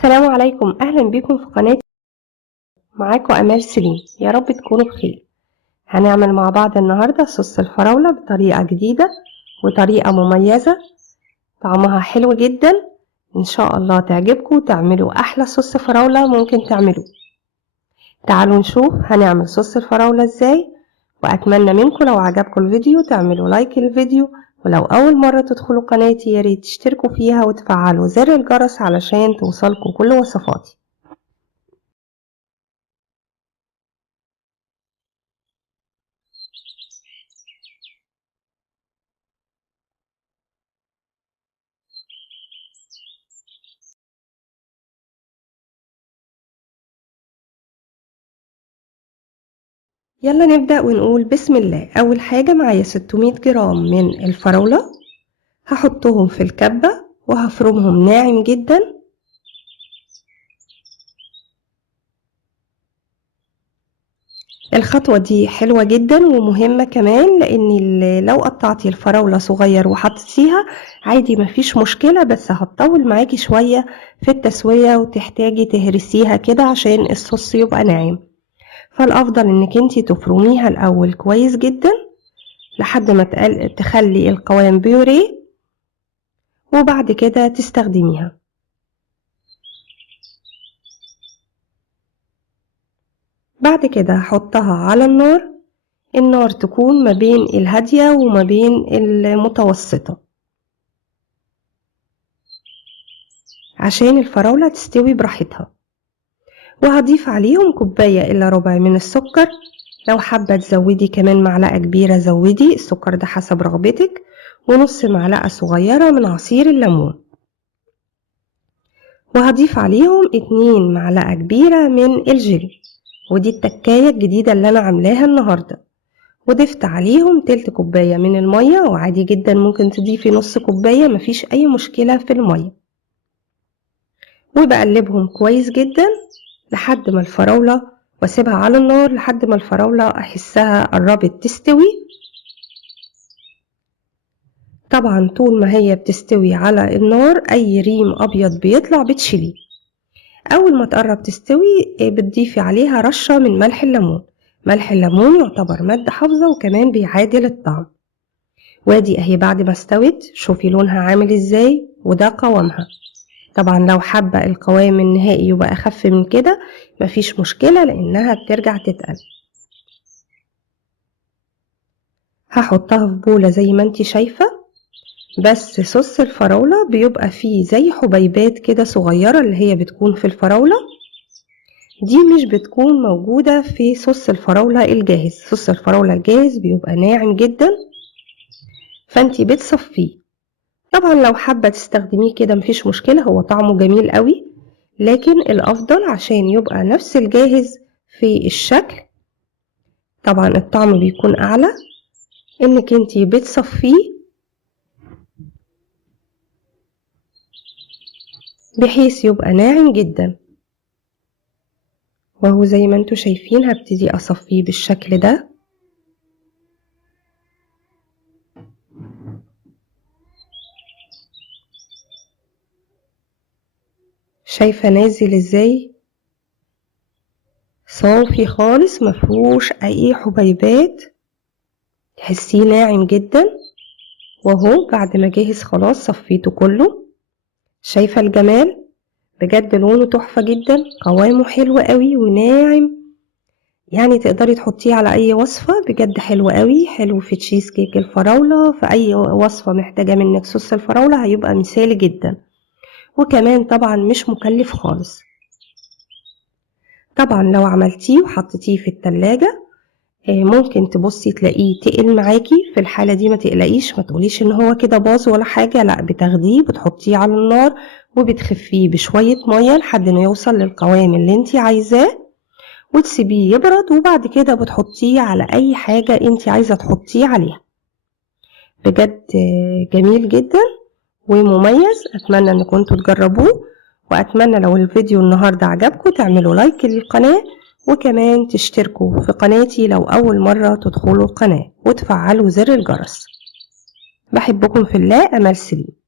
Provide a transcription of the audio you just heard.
السلام عليكم، أهلا بكم في قناتي. معاكم أمال سليم، يا رب تكونوا بخير. هنعمل مع بعض النهاردة صوص الفراولة بطريقة جديدة وطريقة مميزة، طعمها حلو جدا. إن شاء الله تعجبكم وتعملوا أحلى صوص فراولة ممكن تعملوه. تعالوا نشوف هنعمل صوص الفراولة إزاي، وأتمنى منكم لو عجبكم الفيديو تعملوا لايك للفيديو، ولو أول مرة تدخلوا قناتي ياريت تشتركوا فيها وتفعلوا زر الجرس علشان توصلكم كل وصفاتي. يلا نبدأ ونقول بسم الله. أول حاجة معايا 600 جرام من الفراولة، هحطهم في الكبة وهفرمهم ناعم جدا. الخطوة دي حلوة جدا ومهمة كمان، لأن لو قطعتي الفراولة صغير وحطيتيها عادي مفيش مشكلة، بس هتطول معاكي شوية في التسوية وتحتاجي تهرسيها كده عشان الصوص يبقى ناعم. فالأفضل إنك انتي تفرميها الأول كويس جدا لحد ما تخلي القوام بيوريه، وبعد كده تستخدميها. بعد كده هحطها على النار تكون ما بين الهادية وما بين المتوسطة عشان الفراولة تستوي براحتها. وهضيف عليهم كوباية إلا ربع من السكر، لو حابة تزودي كمان معلقة كبيرة زودي، السكر ده حسب رغبتك، ونص معلقة صغيرة من عصير الليمون. وهضيف عليهم 2 معلقة كبيرة من الجيلي، ودي التكاية الجديدة اللي أنا عاملاها النهاردة. وضفت عليهم تلت كوباية من المية، وعادي جدا ممكن تضيفي نص كوباية، مفيش أي مشكلة في المية. وبقلبهم كويس جدا لحد ما الفراولة، واسيبها على النار لحد ما الفراولة أحسها قربت تستوي. طبعا طول ما هي بتستوي على النار أي ريم أبيض بيطلع بتشيليه. أول ما تقرب تستوي بتضيفي عليها رشة من ملح الليمون. ملح الليمون يعتبر مادة حافظة وكمان بيعادل الطعم. وادي اهي بعد ما استوت، شوفي لونها عامل ازاي، وده قوامها. طبعا لو حابة القوام النهائي يبقى اخف من كده مفيش مشكلة، لانها بترجع تتقل. هحطها في بولة زي ما انتي شايفة، بس صوص الفراولة بيبقى فيه زي حبيبات كده صغيرة اللي هي بتكون في الفراولة، دي مش بتكون موجودة في صوص الفراولة الجاهز. صوص الفراولة الجاهز بيبقى ناعم جدا، فانتي بتصفيه. طبعا لو حابة تستخدميه كده مفيش مشكلة، هو طعمه جميل قوي، لكن الافضل عشان يبقى نفس الجاهز في الشكل، طبعا الطعم بيكون اعلى، انك انتي بتصفيه بحيث يبقى ناعم جدا. وهو زي ما انتوا شايفين هبتدي اصفيه بالشكل ده. شايفة نازل ازاي؟ صافي خالص مفهوش اي حبيبات، تحسيه ناعم جدا. وهو بعد ما جهز خلاص صفيته كله. شايفة الجمال؟ بجد لونه تحفة جدا، قوامه حلو قوي وناعم، يعني تقدري تحطيه على اي وصفة. بجد حلو قوي، حلو في تشيز كيك الفراولة، في اي وصفة محتاجة منك صوص الفراولة هيبقى مثالي جدا، وكمان طبعا مش مكلف خالص. طبعا لو عملتيه وحطيتيه في التلاجة ممكن تبصي تلاقيه تقل معاكي، في الحالة دي ما تقلقيش، ما تقوليش ان هو كده باظ ولا حاجة، لا، بتاخديه بتحطيه على النار وبتخفيه بشوية مية لحد ما يوصل للقوام اللي انتي عايزاه، وتسيبيه يبرد، وبعد كده بتحطيه على اي حاجة انتي عايزة تحطيه عليها. بجد جميل جدا ومميز، اتمنى ان كنتوا تجربوه، واتمنى لو الفيديو النهاردة عجبكم تعملوا لايك للقناة، وكمان تشتركوا في قناتي لو اول مرة تدخلوا القناة، وتفعلوا زر الجرس. بحبكم في الله، أمال سليم.